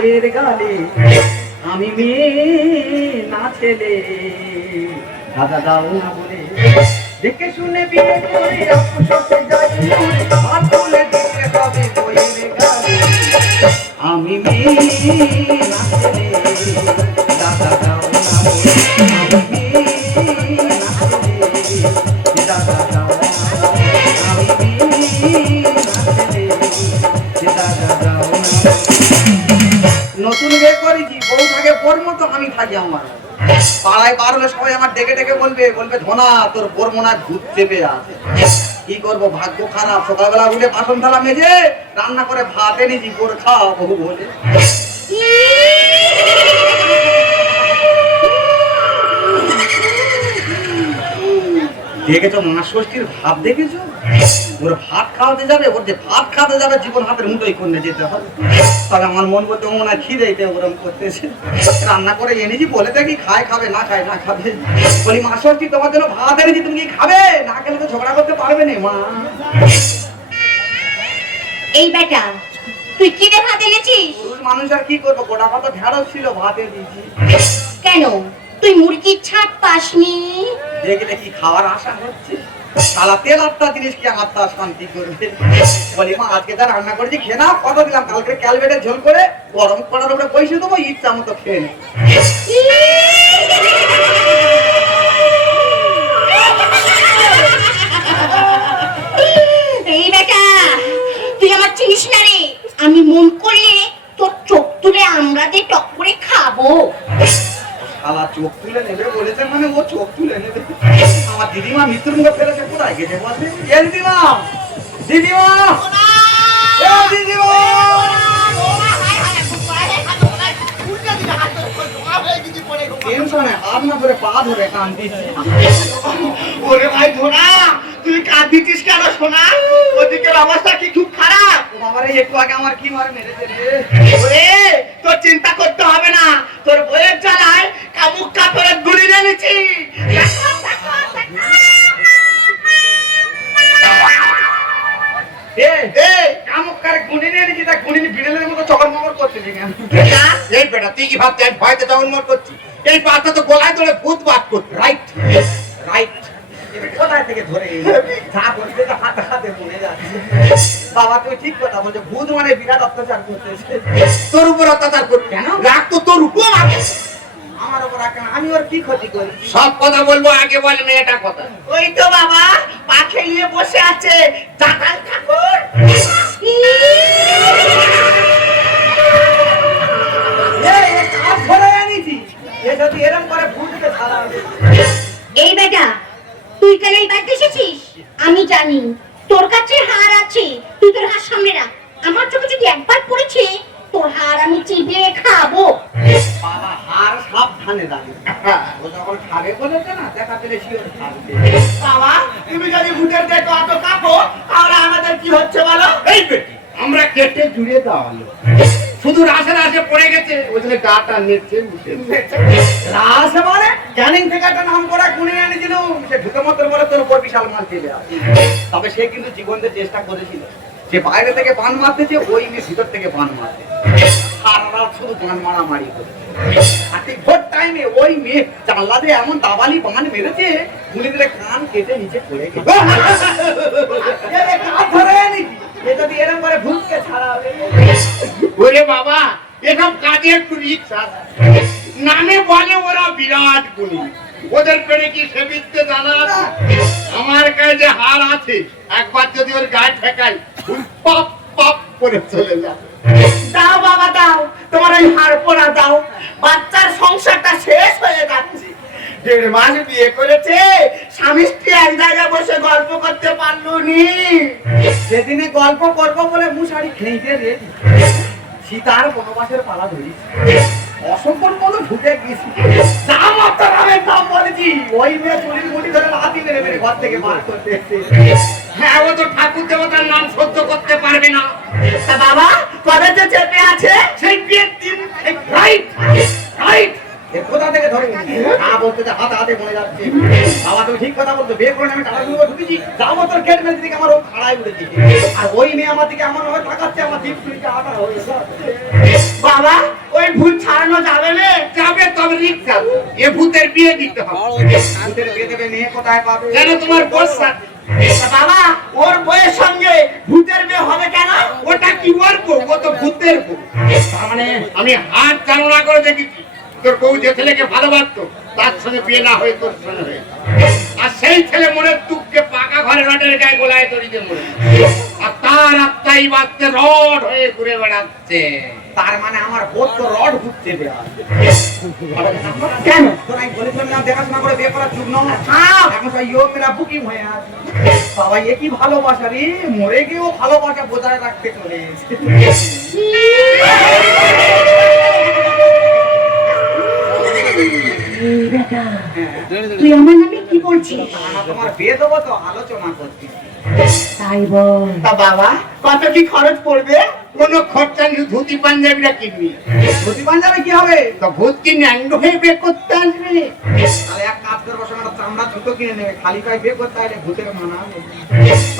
বইয়ের গালে, আমি মেয়ে না ছেলে, দাদা দাও না বলে দেখে শুনে বিয়ে করে আপসে যাই, হাত তুলে দিতে হবে বইয়ের গালে, আমি মেয়ে না ছেলে, দাদা দাও না বলে, আমি মেয়ে না ছেলে, দাদা দাও না, আমি মেয়ে না ছেলে, দাদা দাও না। নতুন বিয়ে করেছি, বউ থাকে বোর মতো, আমি থাকি আমার পাড়ায় বার হলে সবাই আমার ডেকে ডেকে বলবে ধনা তোর বোর মনে হয় ভূত চেপে আছে। কি করবো, ভাগ্য খারাপ, সকালবেলা উঠে বাসন থালা মেজে রান্না করে ভাত এনেছি, বোর খাওয়া বহু বলে। দেখেছো মা ষষ্ঠীর ভাব, দেখেছো ওর ভাত খাওয়াতে যাবে, ওর যে ভাত খাওয়াতে যাবে জীবন হাতের মুঠোই করে যেতে হবে। তবে আমার মন বলতে মনে হয় খিদেতে ওরম করতেছে, রান্না করে এনেছি, বলে দেখি খায় খাবে না খায় না খাবে। বলি মা ষষ্ঠী তোমার জন্য ভাত এনেছি, তুমি কি খাবে? না খেলে তো ঝগড়া করতে পারবে না মা। এই বেটা তুই কি দিয়ে ভাত এনেছিস? পুরুষ মানুষ আর কি করবো, গোটা ভাত ঢেঁড়স ছিল, ভাতে দিয়েছি। কেন তুই মুরগির ছাপ পাসনি? দেখলে কি খাওয়ার আশা হচ্ছে, সালা তেল আত্মা জিনিস কি আত্মা শান্তি করবে। বলি মা আজকে যা রান্না করেছি খেয়ে নাও, কথা দিলাম কালকে ক্যালবেটে ঝোল করে গরম করার উপরে বসে দেবো, ইচ্ছা মতো খেয়ে নে। এই বেটা তুই আমার চিনিস না রে, আমি মন করলে তোর চোখ তুলে আমরা যে টক করে খাবো। শালা চোখ তুলে নেবে বলেছে মানে ও চোখ তুলে নেবে। আমার দিদিমা মৃত্যুর মুখে ফেলেছে, কোথায় গেছে বলতে? দিদিমা দিদিমা দিদিমা টেনশনে হাত না ধরে পা ধরে কান্দিছি। ওরে ভাই ধোনা, তুই কাঁদিছিস কেন সোনা? ওদিকের অবস্থা কি খুব খারাপ? বাবারে একটু আগে আমার কি মার মেরেছে রে। ওরে তোর চিন্তা করতে হবে না, তোর বইয়ের জ্বালায় কামুক কাপড়ের গুলি এনেছি। এই বেটা তুই কি ভাবছিস আমি ভয়তে জগন্মোহন করছি? এই পাঁচটা তো গলায় ধরে ভূত বাদ করছে। রাইট রাইট, কোথায় থেকে ধরে যা বলতে তো হাতে হাতে মনে যাচ্ছে। বাবা তুই ঠিক কথা বলছো, ভূত মানে বিরাট অত্যাচার করতেছে। তোর উপর অত্যাচার করবে কেন? রাগ তো তোর উপর। আমার উপর রাখেন, আমি ওর কি ক্ষতি করি? সব কথা বলবো, আগে বলে না এটা কথা। ওই তো বাবা পাখে নিয়ে বসে আছে জাগাল ঠাকুর। এই বেটা তুই কেন এই বাড়িতে এসেছিস? আমি জানি তোর কাছে হার আছে, তুই তোর হার সামনে রাখ। আমার চোখে যদি একবার পড়েছে তোর হার আমি চিবিয়ে খাবো। বাবা হার সাবধানে রাখবে, ও যখন খাবে বলেছে না, দেখা পেলে শিওর খাবে। বাবা তুমি যদি ভূতের দেখো অত কাঁপো তাহলে আমাদের কি হচ্ছে বলো? এই বেটি আমরা কেটে জুড়ে দেওয়ালো, শুধু রাসে রাসে পড়ে গেছে, ওই জন্য গাটা নেচে রাস মানে ক্যানিং থেকে একটা নাম করা গুণে এনেছিল, সে ঢুকে মতো বলে তোর উপর বিশাল মাল চেলে আসে। তবে সে কিন্তু জীবনতে চেষ্টা করেছিল, যে বাইরে থেকে পান মারতেছে, ওই মেয়ে ভিতর থেকে পান মারতে, সারা রাত শুধু পান মারামারি করে। আর ঠিক ভোট টাইমে ওই মেয়ে জানলা দিয়ে এমন দাবালি পান মেরেছে, গুলি দিলে কান কেটে নিচে পড়ে গেছে। কান ধরে নাকি এ যদি এরকম করে ভূতকে ছাড়া হবে। ওরে বাবা এসব কাজে একটু রিক্স আছে, নামে বলে ওরা বিরাট গুণী, ওদের পেড়ে কি সে বিদ্যে জানা আছে? আমার কাছে হার আছে, একবার যদি ওর গায়ে ঠেকাই পাপ পাপ করে চলে যাবে। দাও বাবা দাও, তোমার ওই হাড় পোড়া দাও, বাচ্চার সংসারটা শেষ হয়ে যাচ্ছে। 1.5 মাস বিয়ে করেছে, স্বামী স্ত্রী এক জায়গায় বসে গল্প করতে পারলো নি। সেদিনে গল্প করবো বলে মুশারি খেইতে রে সীতার বনবাসের পালা ধরি, অসম্পূর্ণ মতো ঢুকে গেছি। নাম আপনার নাম বলেছি, ওই মেয়ে চুরির মুড়ি ধরে লাথি মেরে মেরে ঘর থেকে বার করতে এসেছে। হ্যাঁ ও তো ঠাকুর দেবতার নাম সহ্য করতে পারবে না। তা বাবা কবে যে চেপে আছে? সেই বিয়ের দিন রাইট রাইট এ কোথা থেকে ধরে নিয়ে? না বলতে করতে যে হাতে হাতে মনে যাচ্ছে। বাবা তুমি ঠিক কথা বলছো, বিয়ে করে আমি টাকা শুরু ঢুকেছি, যাবো তোর গেট মেরে দিকে আমার ও খাড়াই উঠেছি। আর ওই মেয়ে আমার দিকে এমন ভাবে তাকাচ্ছে, আমার জিপ শুনছে আটা হয়ে যাচ্ছে। বাবা ওই ভূত ছাড়ানো যাবে না? যাবে তবে রিক্সা, এ ভূতের বিয়ে দিতে হবে। ভূতের বিয়ে দেবে, মেয়ে কোথায় পাবে? কেন তোমার বর্ষা? তা বাবা ওর বইয়ের সঙ্গে ভূতের বিয়ে হবে কেন? ওটা কি বলবো, ও তো ভূতের বউ। তার মানে আমি হাত চালনা করে দেখেছি, তোর বউ যে ছেলেকে ভালোবাসতো তার সঙ্গে বিয়ে না হয়ে তোর সঙ্গে হয়ে, আর সেই ছেলে মনের দুঃখে পাকা ঘরে রডের গায়ে গোলায় দড়িতে মরে, আর তার আত্মাই বাঁচতে রড হয়ে ঘুরে বেড়াচ্ছে। তার মানে আমার বোধ তো রড ঘুরতে দেয়া। কেন? তোর আমি বলেছিলাম না দেখাশোনা করে বিয়ে করার যুগ নয়। এখন সব ইয়ো মেরা বুকিং হয়ে আছে। বাবা এ কি ভালোবাসা রে, মরে গিয়েও ভালোবাসা বজায় রাখতে চলে এসেছে। তুই আমার নামে কি বলছিস? না, তোমার বিয়ে দেবো তো আলোচনা করছি। তাই বল। তা বাবা কত কি খরচ পড়বে? কোনো খরচা নেই, ধুতি পাঞ্জাবিরা কিনবি। ধুতি পাঞ্জাবে কি হবে? তো ভূত কি ন্যাংড হয়ে বিয়ে করতে আসবে? তাহলে এক কাজ করবো, সঙ্গে একটা চামড়া জুতো কিনে নেবে, খালি পায়ে বিয়ে করতে হলে ভূতের মানা হবে।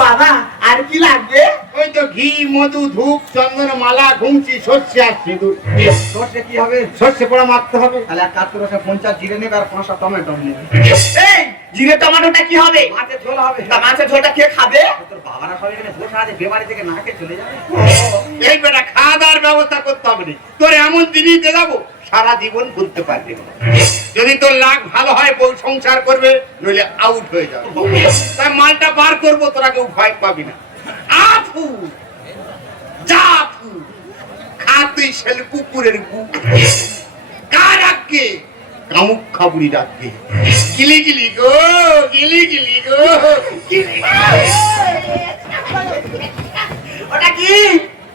বাবা আর কি লাগবে? ওই তো ঘি, মধু, ধূপ, চন্দন, মালা, ঘুমচি, সর্ষে আর সিঁদুর। সর্ষে কি হবে? সর্ষে পোড়া মারতে হবে। তাহলে এক কাজ করবো, 50 জিরে নেবে আর 5টা টমেটো নেবে। এই জিরে টমেটোটা কি হবে? মাছের ঝোল হবে। তা মাছের ঝোলটা কে খাবে? তোর বাবারা সব এখানে বসে আছে, বিয়ে বাড়ি থেকে না খেয়ে চলে যাবে। এই বেটা খাওয়া দাওয়ার ব্যবস্থা করতে হবে না, তোর এমন দিনই দিয়ে যাবো সারা জীবন ঘুরতে পারবি না। যদি তোর লাগ ভালো হয় বউ সংসার করবে, নইলে আউট হয়ে যাবে। তাই মালটা বার করবো, তোরা কেউ ভয় পাবি না। আফু জাফু খা তুই শেল কুকুরের গু, কার আগে কামুক খাবুড়ি ডাকবে, গিলি গিলি গো, গিলি গিলি গো, গিলি। ওটা কি?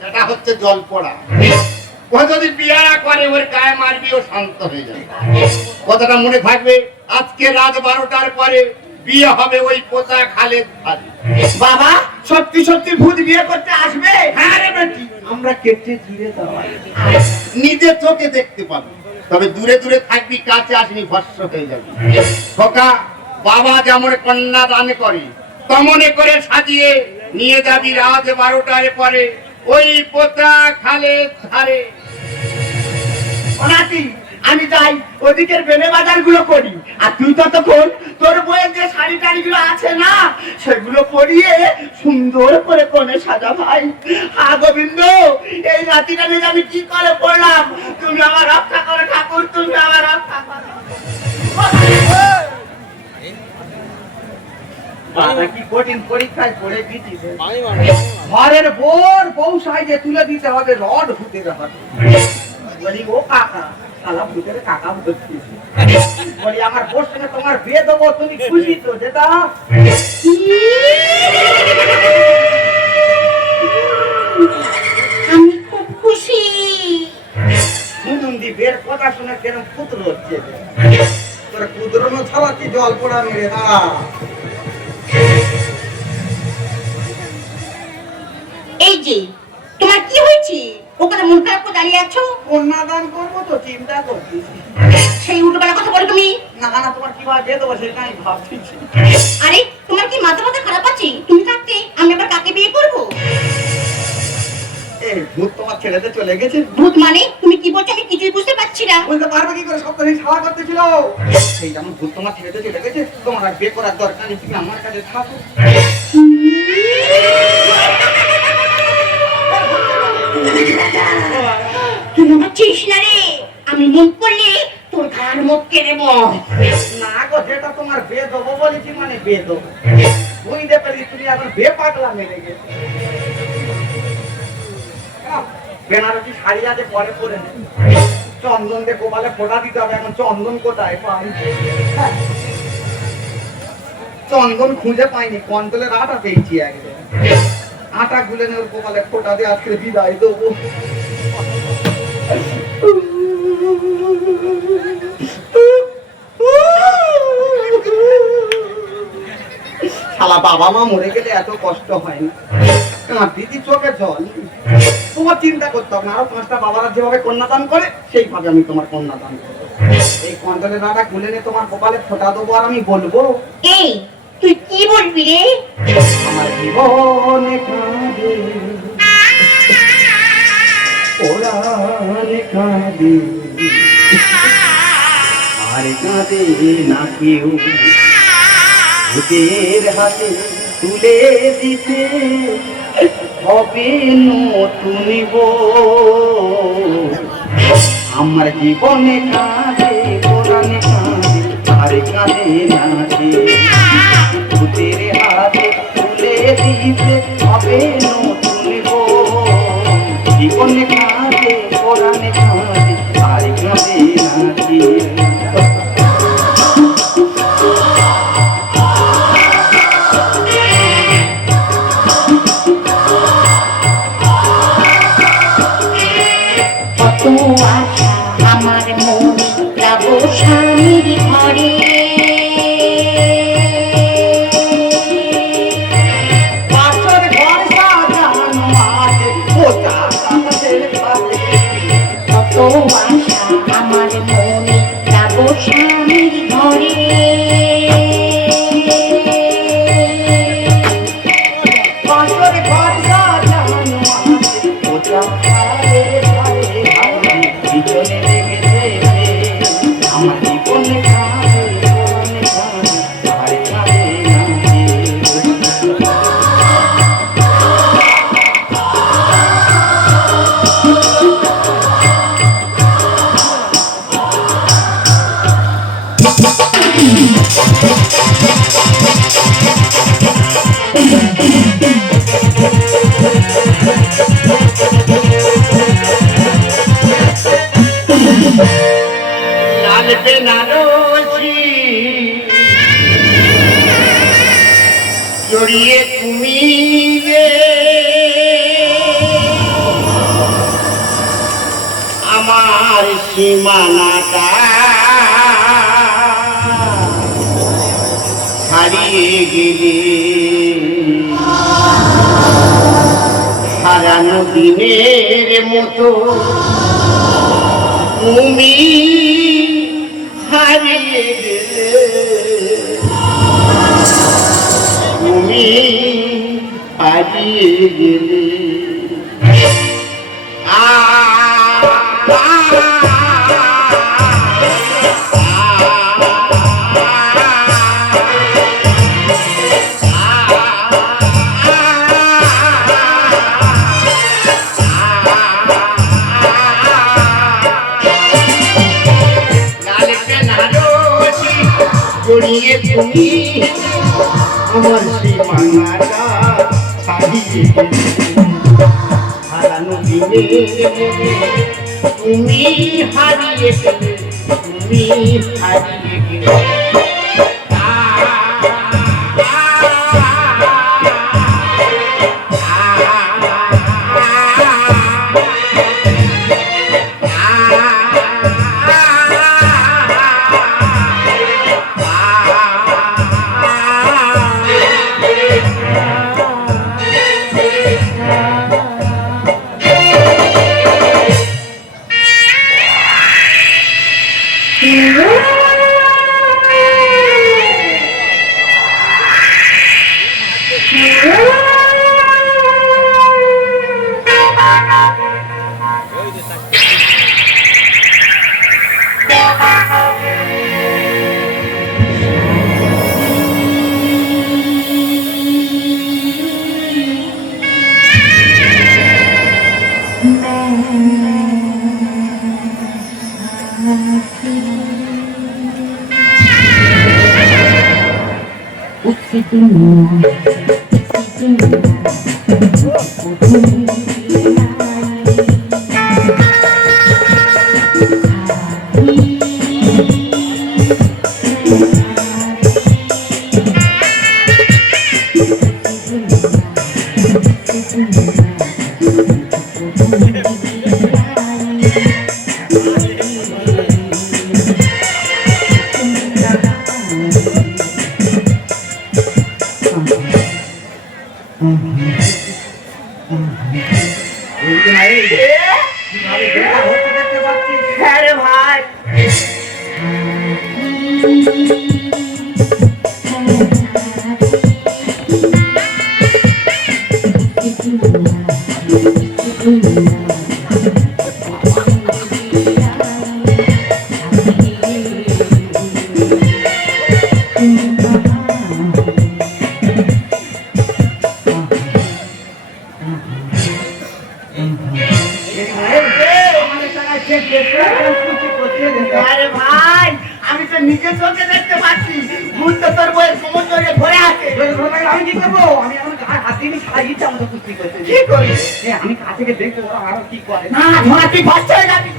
এটা হচ্ছে জল পড়া। ও যদি বিয়ারা করে ওর গায়ে মারবি, ও শান্ত হয়ে যাবে। কথাটা মনে থাকবে, আজকে রাত 12টার পরে বিয়ে হবে ওই পোতা খালের ধারে। বাবা সত্যি সত্যি ভূত বিয়ে করতে আসবে? হ্যাঁ রে বেটি, আমরা কেটে জিরে দেওয়া। নিজের চোখে দেখতে পাবি, তবে দূরে দূরে থাকবি, কাছে আসবি ভস্ম হয়ে যাবে। খোকা, বাবা যেমন কন্যা দান করে তেমনে করে সাজিয়ে নিয়ে যাবি রাত 12টার পরে ওই পোতা খালের ধারে। ওনাটি আমি যাই ওদিকের বেনে বাজার গুলো করি, আর তুই ততক্ষণ তোর বইয়ের যে শাড়ি টাড়ি গুলো আছে না সেগুলো পরিয়ে সুন্দর করে কোণে সাজা ভাই। হা গোবিন্দ, এই রাতিটা নিয়ে আমি কি করে পড়লাম, তুমি আমার রক্ষা করো ঠাকুর, তুমি আমার রক্ষা করো। বাবা কি কঠিন পরীক্ষায় পড়ে গেছিস। ঘরের বোর বউ সাইজে তুলে দিতে হবে রড ভূতের হাতে। বলি ও কাকা, শালা ভূতের কাকা বলছিস। বলি আমার বোর সঙ্গে তোমার বিয়ে দেবো, তুমি খুশি তো? যেটা আমি খুব খুশি। শুনুন দি বের কথা শুনে কেন পুত্র হচ্ছে। তোর কুদরনো ছাড়া কি জল পড়া মেরে না। এই যে তোমার কি হয়েছে? ওখানে মন খারাপ করে দাঁড়িয়ে আছো। কন্যাদান করবো তো চিন্তা করছিস। সেই উল্টোপাল্টা কথা বলো তুমি। না না, তোমার কিভাবে বিয়ে দেবো সেটা আমি ভাবছি। আরে তোমার কি মাথা মাথা খারাপ আছে? তুমি থাকতে আমি আবার কাকে বিয়ে করবো? এই ভূত তোমার ছেড়েতে চলে গেছে। ভূত মানে তুমি কি বলছো? আমি কিছুই বুঝতে পারছি না। বলতে পারবে কি করে, সব তো সেই ছাড়া করতেছিল। সেই যেমন ভূত তোমার ছেড়েতে চলে গেছে, তোমার আর বিয়ে করার দরকার নেই, তুমি আমার কাছে থাকো। তুই আমার চিস না রে, আমি মুখ করলে তোর ঘাড় মুখ কেড়ে নেব। না গো, যেটা তোমার বিয়ে দেবো বলেছি মানে বিয়ে দেবো। বুঝতে পারি তুমি এখন বিয়ে পাগলা মেরে গেছে। বেনারসি শাড়ি আছে, পরে পরে নে। চন্দন দিয়ে গোপালে ফোঁটা দিতে হবে, এখন চন্দন কোথায় পাই? হ্যাঁ। চন্দন খুঁজে পাইনি, কন্ট্রোলের আটা পেয়েছি একদম। আটা গুলে নেওয়ার গোপালে ফোঁটা দিয়ে আজকে বিদায় দেবো। শালা বাবা মা মরে গেলে এত কষ্ট হয় না। দিদি চোখে জল। তোমার চিন্তা করতে হবে না, আরো 5টা বাবারা যেভাবে কন্যাদান করে সেইভাবে আমি তোমার কন্যাদান করবো। এই কন্ট্রোলের নাটা খুলে নে, তোমার কপালে ফোঁটা দেবো আর আমি বলবো, এই তুই কি বলবি রে? আমার জীবনে কাঁদে ওরানে কাঁদে, আর কাঁদে না কেউ, ভূতের হাতে তুলে দিতে হবে নতুন বউ। আমার জীবনে কাঁদে ওরানে কাঁদে, আর কাঁদে না কেউ, ভূতের হাতে তুলে দিতে হবে নতুন বউ। জীবনে কাঁদে ওরানে কাঁদে, আর কাঁদে না কেউ। কত আশা আমার মনে, যাবো স্বামীর ঘরে। পাথর ঘর সাজানো আছে ওটা কাঁচের পাতে, কত আশা আমার মনে, যাবো স্বামীর ঘরে। পাথর ঘর সাজানো আছে ওটা কাঁচের পাতে, পিছনে লেগেছে আমার জীবনে কাঁদে ওরানে কাঁদে, আর কাঁদে না কেউ। লাল বেনারসি জড়িয়ে তুমি রে আমার সীমানাটা হারিয়ে গেলে, হারানো দিনের মতো তুমি হারিয়ে গেলে, তুমি হারিয়ে গেলে। লাল বেনারসি জড়িয়ে তুমি আমার সীমানাটা ছাড়িয়ে গেলে, হারানো দিনে তুমি হারিয়ে গেলে, তুমি হারিয়ে গেলে। কি করবো? আমি এখন গায়ে হাত দিয়ে সারাই ইচ্ছা মতো কুস্তি করতে। কি করি? আমি কাছে গিয়ে দেখবো ওরা আরো কি করে। না ধরা তুই ভস্ত হয়ে যাবি।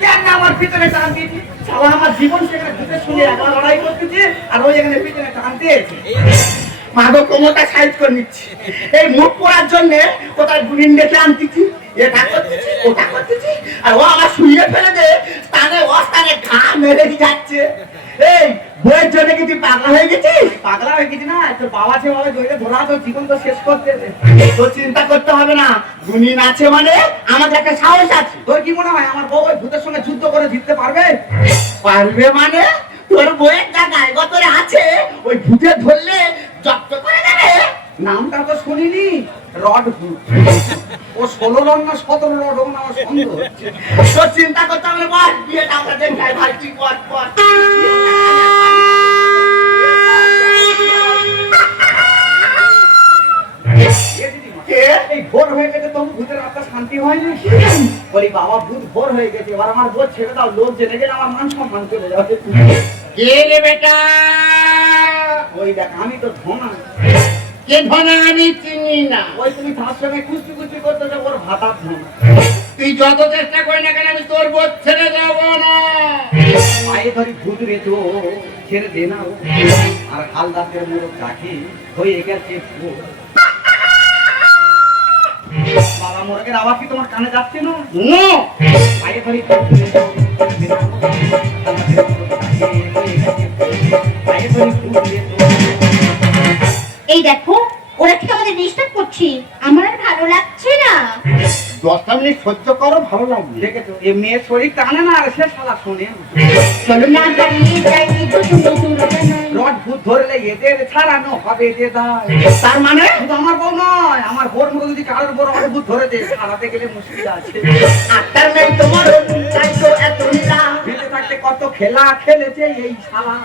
কেন আমার পিছনে টান দিয়েছি? শালা আমার জীবন সেখানে ভূতের সঙ্গে একবার লড়াই করতেছে আর ওই এখানে পিছনে টানতেছে। মাগো কোমরটা সাইজ করে নিচ্ছি। এই মুখ পড়ার জন্য কোথায় গুলিন দেখে আনতেছি, এটা করতেছি ওটা করতেছি, আর ও আমার শুয়ে ফেলে দে স্থানে অস্থানে ঘা মেরে দিয়ে যাচ্ছে। এই বইয়ের জন্য কি তুই পাগলা হয়ে গেছিস? পাগলা হয়ে গেছি না, তোর বাবা যেভাবে ধরে ধরা তো জীবন তো শেষ করতে। তো চিন্তা করতে হবে না, গুনিন আছে মানে আমাদের একটা সাহস আছে। তোর কি মনে হয় আমার বউ ওই ভূতের সঙ্গে যুদ্ধ করে জিততে পারবে? পারবে মানে তোর বইয়ের জায়গায় গতরে আছে, ওই ভূতে ধরলে জব্দ করে দেবে। নামটা তো শুনিনি, রড ভূত। ও 16 রড না 17 রড ও না, আমার সন্দেহ হচ্ছে। তোর চিন্তা করতে হবে না, বল বিয়েটা আমরা দেখাই ভাই, তুই কর কর। কে? এই ভোর হয়ে গেছে তবু ভূতের আত্মা শান্তি হয়নি। বলি বাবা ভূত ভোর হয়ে গেছে, এবার আমার ভোর ছেড়ে দাও, লোক জেনে গেলে আমার মান সম্মান চলে যাবে। কে রে বেটা? ওই দেখ আমি তো ধোনা, কে ধনা আমি চিনি না। ওই তুমি তার সঙ্গে কুস্তি কুস্তি করতে যাবো, ওর ভাতার ধোনা। তুই যত চেষ্টা করি না কেন আমি তোর বোধ ছেড়ে যাব না। পায়ে ধরি ভূত রে তো ছেড়ে দে না। আর হালদারদের মোড়ক ডাকি হয়ে গেছে ভোর। বাবা মোরগের আওয়াজ কি তোমার কানে যাচ্ছে না? নো, পায়ে ধরি ভূত রে তো ছেড়ে দে না। হালদারদের মোড়ক ডাকি হয়ে গেছে ভোর। পায়ে ধরি ভূত রে তো। এই দেখো ওরা ঠিক আমাদের ডিস্টার্ব করছে, আমার আর ভালো লাগছে না। 10টা মিনিট সহ্য করো, ভালো লাগবে। দেখেছো এ মেয়ের শরীর টানে না, আর সে শালা শোনে না। চলো না হারিয়ে যাই দুজনে। রড ভূত ধরলে এদের ছাড়ানো হবে যে দায়। তার মানে শুধু আমার বউ নয়, আমার বোর মতো যদি কারোর বড় অদ্ভুত ধরে দেয় ছাড়াতে গেলে মুশকিল আছে। আত্মার নেই তোমার তাই তো এত লীলা। বেঁচে থাকতে কত খেলা খেলেছে এই শালা।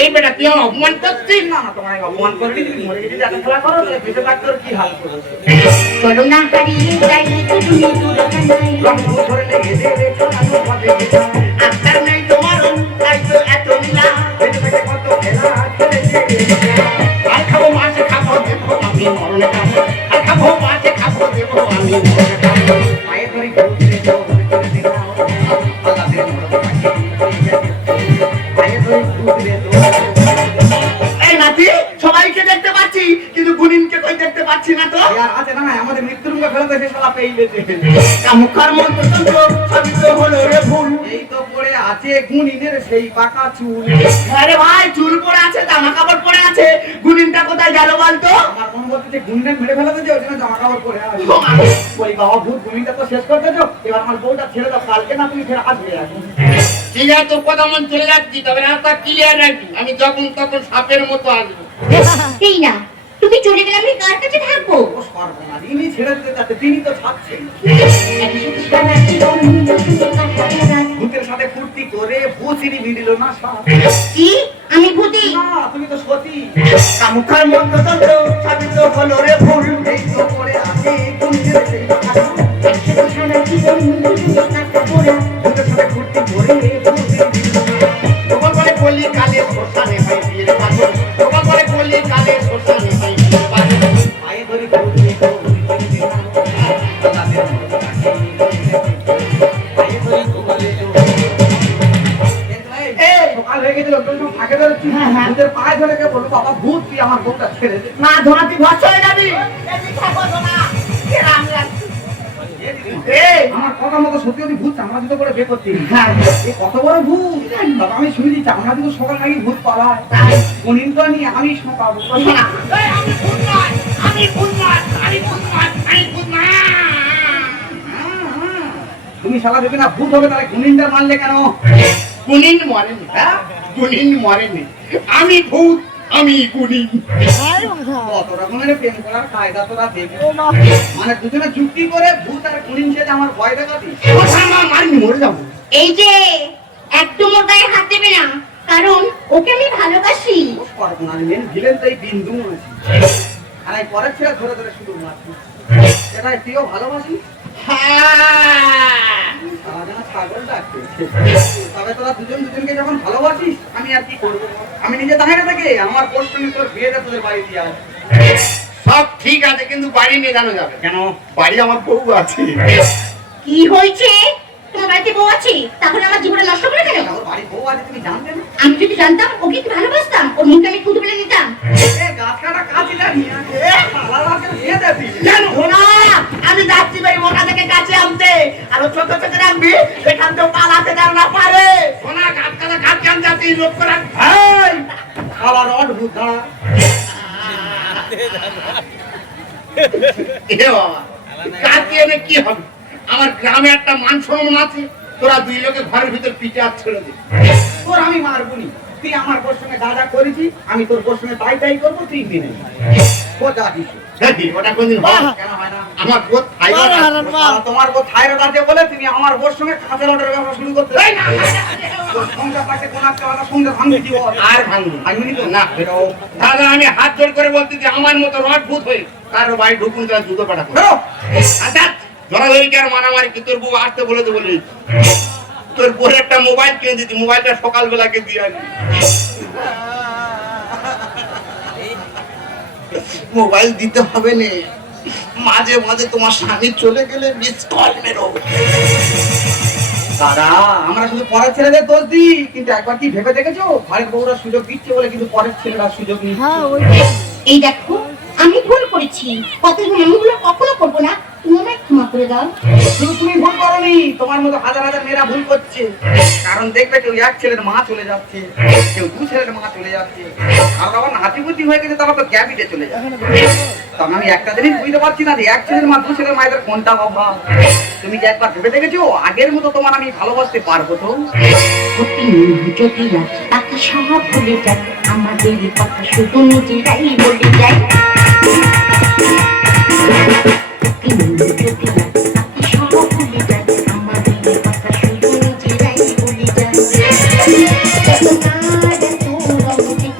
এই বেটা তুই আমার অপমান করছিস। না না, তোমার অপমান করবি, তুমি মরে গেছি এত খেলা করো, তাহলে বেঁচে থাকতে ওর কি হাল করেছে। চলো না হারিয়ে যাই দুজনে। রড ভূত ধরলে এদের ছাড়ানো হবে যে দায়। আত্মার নেই তোমার তাই তো এত লীলা। বেঁচে থাকতে কত খেলা খেলেছে এই শালা। আর খাবো মাছে খাবো দেবো আমি মরণে খাবো। আর খাবো মাছে খাবো দেবো আমি মরণে খাবো। পায়ে ধরি ভূত রে তো ছেড়ে দে না। হালদারদের মোড়ক ডাকি হয়ে গেছে ভোর। পায়ে ধরি ভূত রে তো। এই নাতি সবাইকে দেখতে পাচ্ছি কিন্তু গুনিনকে কই দেখতে পাচ্ছি না তো। আর আছে না, আমাদের মৃত্যুর মুখে ফেলে দেয় সে শালা পেইলেছে। কামুখার মন্ত্রতন্ত্র সবই তো হলো রে ভুল। এই তো পড়ে আছে গুনিনের সেই পাকা চুল। আরে ভাই চুল পরে আছে, জামা কাপড় পরে আছে, গুনিনটা কোথায় গেল বলতো? আমার মনে হচ্ছে যে গুনিনের মেরে ফেলে দিয়েছে, ওই জন্য জামা কাপড় পরে আছে। বলি বাবা ভূত গুনিনটা তো শেষ করতে দাও, এবার আমার বউটা ছেড়ে দাও, কালকে না তুমি ফের আসবে এখন। ঠিক আছে তোর কথা মন চলে যাচ্ছি, তবে রাস্তা ক্লিয়ার রাখবি। আমি যখন তখন সাপের মতো আসবো। এই না তুমি চলে গেলে আমি কার কাছে থাকবো? ও সর্বনাশ, ইনি ছেড়ে দিতে চাচ্ছে, তিনি তো ছাড়ছেন। ভূতের সাথে ফুর্তি করে ভূতিনি মিলিল না সাপ। কি আমি ভূতি? না, তুমি তো সতী। কামুখার মন্ত্রতন্ত্র সবই তো হলো রে ভুল। এই তো পড়ে আছে গুনিনের সেই পাকা চুল। ভূতের সাথে ফুর্তি করে ভূতিনি মিলিল না। তোমার পরে বললি কালে শ্মশানে হয় বিয়ের পাগল। তোমার পরে বললি কালে শ্মশানে হয় বিয়ের পাগল। পায়ে ধরি ভূত রে তো ছেড়ে দে না। হালদারদের মোড়ক ডাকি হয়ে গেছে ভোর। পায়ে ধরি ভূত রে তো। এই, সকাল হয়ে গেছে, লোকজন সব ফাঁকে বেরোচ্ছি। ভূতের পায়ে ধরে কে বললো বাবা ভূত তুই আমার বউটা ছেড়ে দে। না ধরা তুই ভস্ম হয়ে যাবি। এদিক থাকো না, কেরাম লাগছে। এই আমার কথা মতো সত্যি যদি ভূত চামড়া জুতো করে বের করতে। হ্যাঁ, এ কত বড় ভূত। বাবা আমি শুনেছি চামড়া জুতো সকাল নাকি ভূত পালায়। কোনিন তো নিয়ে আমি পাবো। শোনা, আমি ভূত নয়, আমি ভূত নয়, আমি ভূত নয়, আমি ভূত নয়। তুমি শালা দেবে না ভূত হবে, তাহলে কোনিনটা মারলে কেন? গুনিন মরেনি, হ্যাঁ? গুনিন মরেনি। আমি ভূত, আমি গুনিন। কত রকমের প্রেম করার কায়দা তোরা দেখবি। মানে দুজনে যুক্তি করে ভূত আর কোনিন সেজে আমার ভয় দেখাতি। আমি মরে যাবো। এই যে একদম ওর গায়ে হাত দেবে না, কারণ ওকে আমি ভালোবাসি। সর্বনাশ, মেন ভিলেন তো এই বিন্দু আছে। আর এই পরের ছেলে ধরে ধরে শুধু মারছি। এটাই তুইও ভালোবাসিস? হ্যাঁ সারা যেন ছাগল ডাকছে। তবে তোরা দুজন দুজনকে যখন ভালোবাসিস আমি আর কি করবো? আমি নিজে দাঁড়িয়ে থেকে আমার পরিশ্রমে তোর বিয়েটা তোদের বাড়ি দিয়ে আসবো। সব ঠিক আছে, কিন্তু বাড়ি নিয়ে জানো যাবে কেন? বাড়ি আমার বউ আছে। কি হয়েছে? তোমার বাড়িতে বউ আছে, তাহলে আমার জীবনটা নষ্ট করে কেন? ওর বাড়ি বউ আছে তুমি জানতে না? আমি যদি জানতাম ওকে কি ভালোবাসতাম, ওর মুখে আমি থুতু ফেলে নিতাম। এ গাছ কাটা কাছে জানি এ শালা রাতে বিয়ে দেবি শোনা, আমি যাচ্ছি ভাই ওটা থেকে কাছে আনতে, আর ও ছোট ছোট রাখবি সেখান থেকে পালাতে যেন না পারে। সোনা গাছ কাটা গাছ কেন যাচ্ছে লোক করা। এই শালার অদ্ভুত দাঁড়া। এ বাবা, কাজ দিয়ে এনে কি হবে? আমার গ্রামে একটা মান সম্মান আছে, তোরা দুই লোকে ঘরের ভিতর পিঠে আর ছেড়ে দে। তোর আমি মারবুনি, তুই আমার বোর সঙ্গে যা যা করেছি আমি তোর বোর সঙ্গে তাই করবো, তুই মেনে নে। ও যা কিছু দেখি ওটা কোনদিন হয়? কেন হয় না? আমার বোধ থাইরয়েড আছে। আর তোমার বোর থাইরয়েড আছে বলে তুমি আমার বোর সঙ্গে কাঁচা লটের ব্যবসা শুরু করতে। এই না, তোর সংসার পাশে কোন একটা আলাদা সঙ্গে ভাঙবে জীবন। আর ভাঙবো না। ভাঙবি তো না। বেরো দাদা আমি হাত জোর করে বলতে যে আমার মতো রড ভূত হয়ে কারো বাড়ি ঢুকুন, তারা জুতো পাঠা করে। বেরো। আচ্ছা ধরাধরি কি আর মারামারি কি? তোর বউ আসতে বলেছে বলে তোর বউর একটা মোবাইল কিনে দিচ্ছি, মোবাইলটা সকালবেলাকে দিয়ে আনি। মোবাইল দিতে হবে না, মাঝে মাঝে তোমার স্বামী চলে গেলে মিস কল মেরো। দাদা আমরা শুধু পরের ছেলেদের দোষ দিই, কিন্তু একবার কি ভেবে দেখেছো ঘরের বউরা সুযোগ দিচ্ছে বলে কিন্তু পরের ছেলেরা সুযোগ নিচ্ছে। এই দেখো, আমি ভুল করেছি, কত ভুল আমি ভুল কখনো করবো না, তুমি আমায় ক্ষমা করে দাও। শুধু তুমি ভুল করনি, তোমার মতো হাজার হাজার মেয়েরা ভুল করছে। কারণ দেখবে কেউ এক ছেলের মা চলে যাচ্ছে, কেউ দু ছেলের মা চলে যাচ্ছে, আর আবার নাতিপুতি হয়ে গেছে তারা তো গ্যাপিটে চলে যাচ্ছে। তবে আমি একটা জিনিস বুঝতে পারছি না যে এক ছেলের মা দু ছেলের মায়েদের কোনটা অভাব। তুমি কি একবার ভেবে দেখেছো আগের মতো তোমার আমি ভালোবাসতে পারবো তো? সত্যি যদি রাত বাকি সব ভুলে যায়, আমাদের কথা শুধু নিজেরাই বলে যায়। সত্যি যদি রাত বাকি সব ভুলে যায়, আমাদের কথা শুধু নিজেরাই বলে যায়। এত না এত রঙে